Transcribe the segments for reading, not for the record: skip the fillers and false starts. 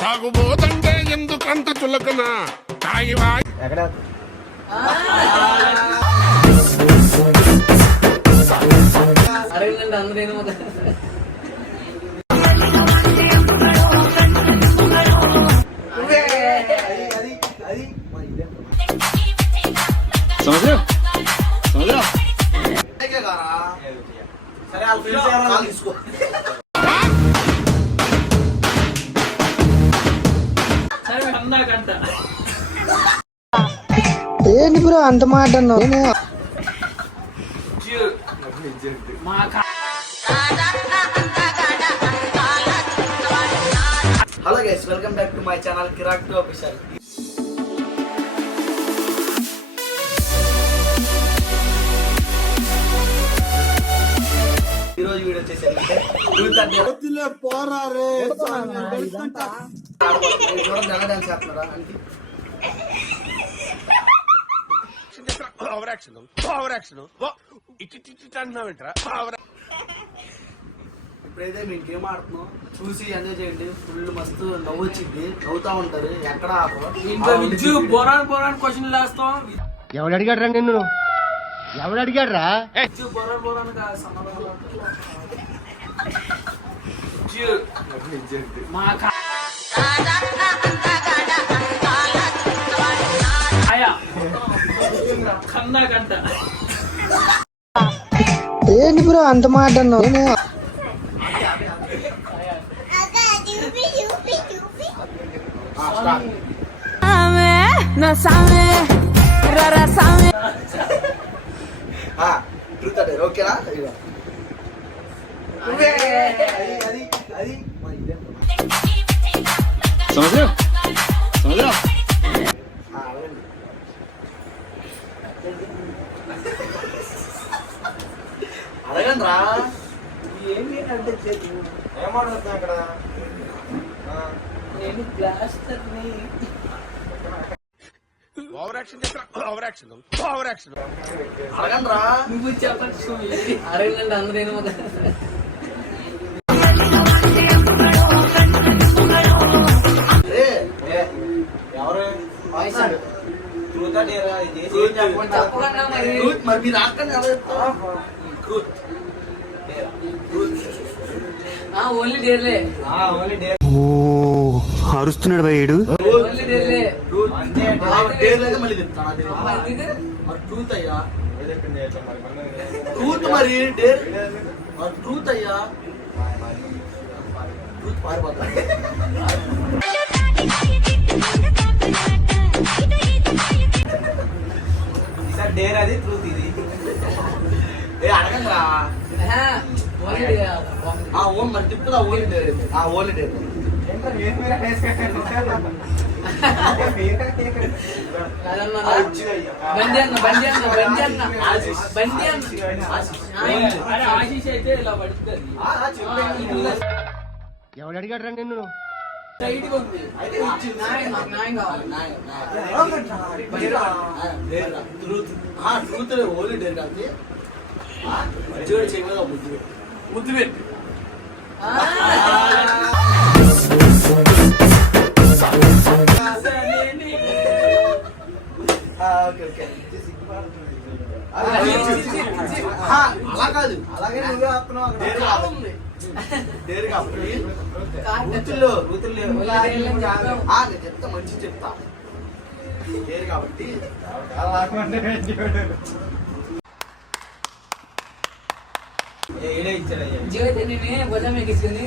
తాగుబోతంటే ఎందుకంత చులకన తాగివా ఎక్కడ అరవిందండి అందరూ సరే తీసుకో ఏంటి బ్రో అంత మాట అన్నావు? Hello guys, welcome back to my channel Kiraak to official. ఈరోజు వీడియో వచ్చేసరికి ఇప్పుడైతే మేము గేమ్ ఆడుతున్నాం, చూసి ఎంజాయ్ చేయండి. ఫుల్ మస్తు నవ్వు వచ్చింది, నవ్వుతా ఉంటారు. ఎక్కడ బోరాన్ క్వశ్చన్ వేస్తాం. ఎవడు అడిగాడు రా నిన్ను? ఎవడు అడిగాడు రా? బోరాన్ ఏంటి బ్రో అంత మాట అన్నావు? ఓకేనా? అడగండి రా. ఏంటి అంటే ఏమాడుతున్నా అక్కడ? నేను ప్లాస్టర్ని అడగండి రా. నువ్వు చెప్పచ్చు. అరవిందండి అందరూ మరి మీరు అక్కడ ఓన్లీ డేర్లే. అరుస్తున్నాడు భయ్యుడు. ఓన్లీ డేర్లే. మళ్ళీ చెప్తాను. ట్రూత్ అయ్యా, ట్రూత్ మరి డేర్ ట్రూత్ అయ్యా, ట్రూత్ పారిపోతా. డేర్ అది ట్రూత్ ఇది. అడగండి రా. ఓన్ మరి తిప్పుదా. Only dare. Only dare. బండి అన్న బండి అన్న బండి అన్న బండి అన్న ఆశీష్ అయితే ఇలా పడుతుంది. ఎవడు అడిగాడు రా నిన్ను? టైట్గా ఉంది. ట్రూత్ ఓన్లీ డేర్ కాదు. మంచిగా చేయగా ముద్దు ముద్దు పెట్టి అలా కాదు. అలాగే నువ్వే ఆపుతున్నావు. ఋతుల్లో నేను చెప్తా, మంచి చెప్తా. డేర్ కాబట్టి జీవితం నేనే భుజం ఎక్కించుకుని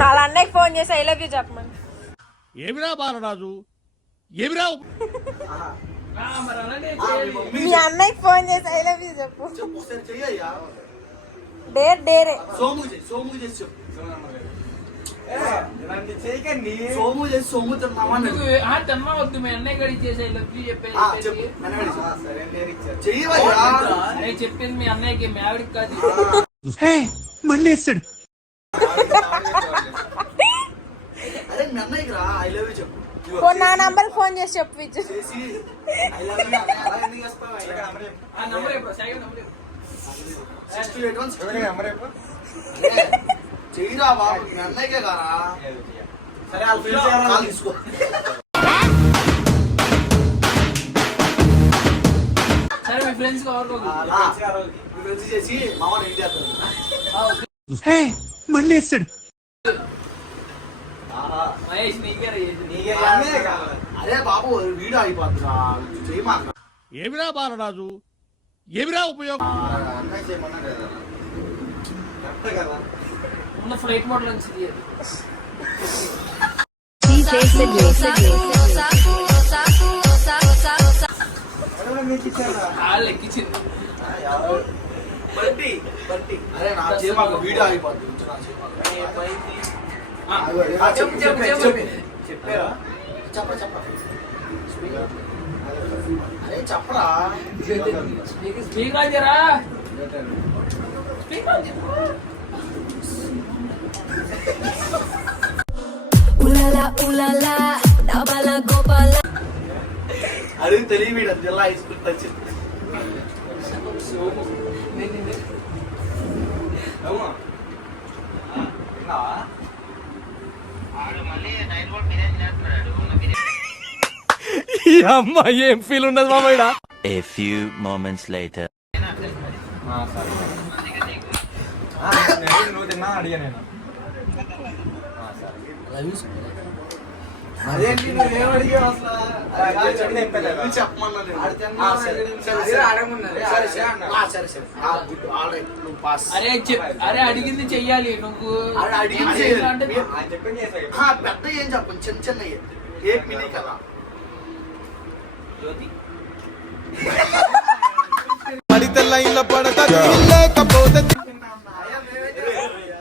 వాళ్ళ అన్నయ్యకి ఫోన్ చేసి ఐ లవ్ యూ చెప్పమని. ఏమిరా బాలరాజు, ఏమిరా? మీ అన్నయ్యకి ఫోన్ చేసి ఐ లవ్ యూ చెప్పు. చెయ్యయ్యా. డేరే సోము చేసి చెప్పు. సోము చేసి సోము తిన్నావా? తిన్నా వద్దు. మీ అన్నయ్య గడి చేసి ఐ లవ్ యూ చెప్పేది చెప్పింది మీ అన్నయ్యకి, మీ ఆవిడికి కాదు. మళ్ళీ వేస్తాడు. అరే మీ అన్నయ్యకి రా. ఐ లవ్ యూ చెప్పు. నా నంబర్ ఫోన్ చేసి చెప్పు. ఐ లవ్ యూ ఆ నంబర్ చెప్పు, సైకిల్ నంబర్ చెప్పు. 6281 చెయ్యిరా బాబు మీ అన్నయ్యకే కారా సరే వాళ్ళ ఫ్రెండ్స్ ఎవరో కాల్ తీసుకో సరే మీ ఫ్రెండ్స్ ఎవరికో మీ ఫ్రెండ్స్ చేసి మామూలు ఏం చేస్తారు మహేష్ నీకే అరే బాబు వీడియో అయిపోతుందా చేయమాక ఏమిరా బాలరాజు ఏమిరా ఉపయోగం ఉన్న ఫ్లైట్ మోడ్ నుంచి తీయదు. వాళ్ళు ఎక్కించింది బట్టి అరే నా చేయమాక వీడియో అయిపోతుంది చెప్పు చెప్పు చెప్పు చెప్పారా చెప్పరా అరే చెప్పరా స్పీకర్ చేయరా స్పీకర్ అది తెలియ జిల్లా హై స్కూల్ టచ్ ఈ అమ్మ ఏం ఫీల్ ఉండదు మామయ్య A few moments later. నువ్వు తిన్నా అడిగా నేను అదేంటి నువ్వేం అడిగావు చెప్పలేదు. చెప్పమన్నా అరే అరే అడిగింది చెయ్యాలి నువ్వు అడిగింది అడిగింది అంటే ఆయన చెప్పింది చేసా పెద్ద ఏం చెప్పండి చిన్న చిన్న ఏ మినీ కదా జ్యోతి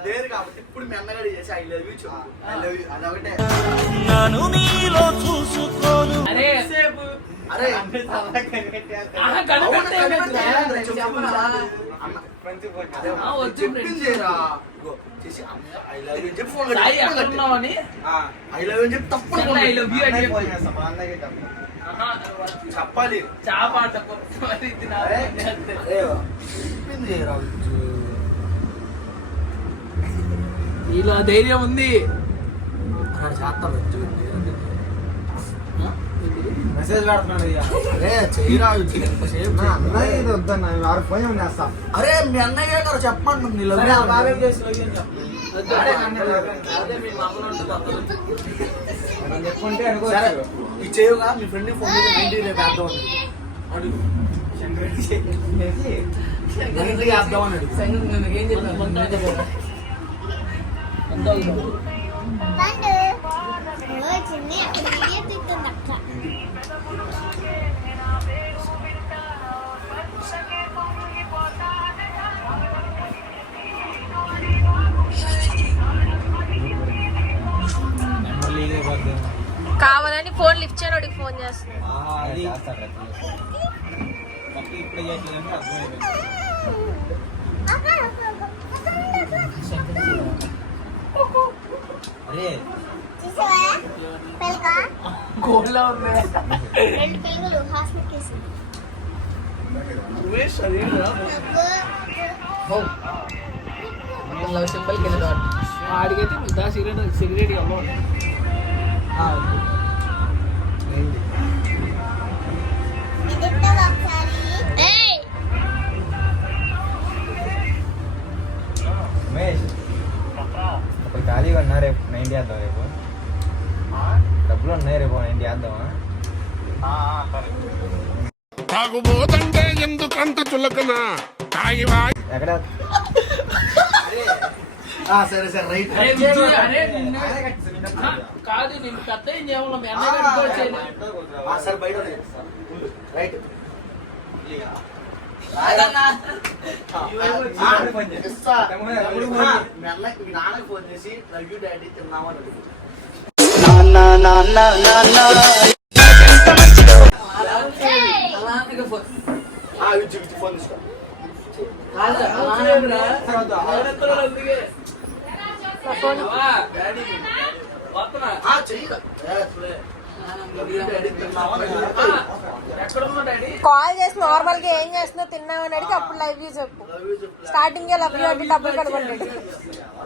లేదు కాబట్టి ఇప్పుడు మీ అన్నగారు చేసి ఐ లవ్ యూ చెప్పు ఐ లవ్ యూ అదొకటే అరే అరే ఆహా, కనపడితే ఏమైంది? చెప్పిందేరా ఐ లవ్ యూ చెప్పి ఫోన్ సాయి అక్కడ ఉన్నావని ఐ లవ్ యూ చెప్పి తప్పకుండా ఐ లవ్ యూ అని చెప్పు. మా అన్నయ్యకి చెప్పు ఆహా, చెప్పాలి చాప ఆట మరి ఇది నా అంతే. చెప్పిందేరా ఇలా ధైర్యం ఉంది అక్కడ చేస్తాడు మెసేజ్ పెడుతున్నాడు ఇక. అరే చెయ్యరా నా అన్నయ్య ఇది వద్దన్న వారు ఫోన్ చేస్తా అరే మీ అన్నయ్య గారు చెప్పండి నీ లవ్ అదే మీ మామూలు ఉంటుంది అప్పుడు. చెప్పుకుంటే సరే అనుకోవచ్చు ఇది చేయగా మీ ఫ్రెండ్ ఫోన్ చేసి 90 రేపు వేద్దాం అని చేసి 90 వేద్దాం అని అడుగు. సంగతి నేను ఏం చెప్పాను ముందే చెప్పాను. ఎంత అవుతుంది? వచ్చింది అక్కడ వీడియో తీస్తుంది అక్క కావాలని ఫోన్ లిఫ్ట్ చేయడానికి ఫోన్ చేస్తున్నా. ఇప్పుడు చేసేదంటే అర్థమైంది అరే చూసావా పెళ్ళికా గోల్లా ఉంది. 2 పెళ్ళిళ్ళు హాస్పిటల్ కేసు నువ్వే సరేనా లవ్ సింబల్ కింద డాట్ ఆడికైతే దా సిగరెట్ అవ్వ ఇది ఒకసారి ఏయ్ మహేష్ ఇప్పుడు ఖాళీగా ఉన్నా రేపు 90 వేద్దాం రేపు డబ్బులు ఉన్నాయి రేపు 90 వేద్దామా తాగుబోతంటే ఎందుకంత చులకన తాగివా ఎక్కడ సరే సరే రైట్ అరే విజు, అరే నిన్ను కాదు నేను పెద్ద ఏం చేయమన్నా మీ అన్నయ్య గారికి కూడా చేయలేదు. సరే బయట రైట్ మీ అన్నకి మీ నాన్నకి ఫోన్ చేసి లవ్ యూ డాడీ తిన్నామని అడుగు అలాంటిగా ఫోన్ విజ్జు విజ్జు ఫోన్ తీసుకో కాదు, అలాంటిగా ఎవరెక్కడో అందుకే. అవ్వా, డాడీ, వస్తున్నా. చెయ్యి ఎక్కడున్నా డాడీ? కాల్ చేసి నార్మల్ గా ఏం చేస్తున్నావు తిన్నావు అని అడిగి అప్పుడు లవ్ యూ చెప్పు. స్టార్టింగ్ లవ్ యూ అంటే డబ్బులు కనుకుంటాడు.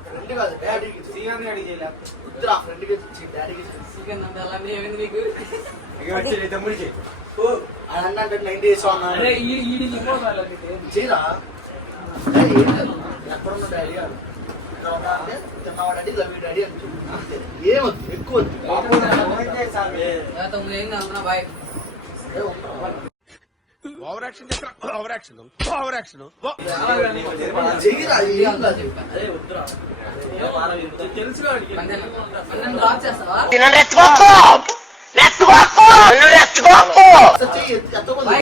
ఫ్రెండ్ కాదు డాడీకి శ్రీకాంత్ అడిగి చేయలే వద్దురా ఫ్రెండ్కి డాడీకి చికెన్ అంటే అలానే ఏమైంది నీకు? తమ్ముడు చేయి ఆయన అంటే 90 డేస్ అన్నా అరే ఈడి లిపోవాలి నీకు. చేయరా ఎక్కడున్న డాడీ గారు ఇక్కడ ఉన్నా అంటే తిన్నావా డాడీ లవ్ యూ డాడీ అని చెప్పు. ఏమొద్దు ఎక్కువ వద్దు తొమ్మిది అయింది అనుకున్నా బాయ్. ఓవర్ యాక్షన్ చేస్తా ఓవర్ యాక్షన్ ఓవర్ యాక్షన్ చెయ్యరా ఏం కాదు అదే వద్దురా. తెలుసుగా పన్నెండు డ్రాప్ చేస్తావా? అసలు చెయ్యి ఎత్తకూడదు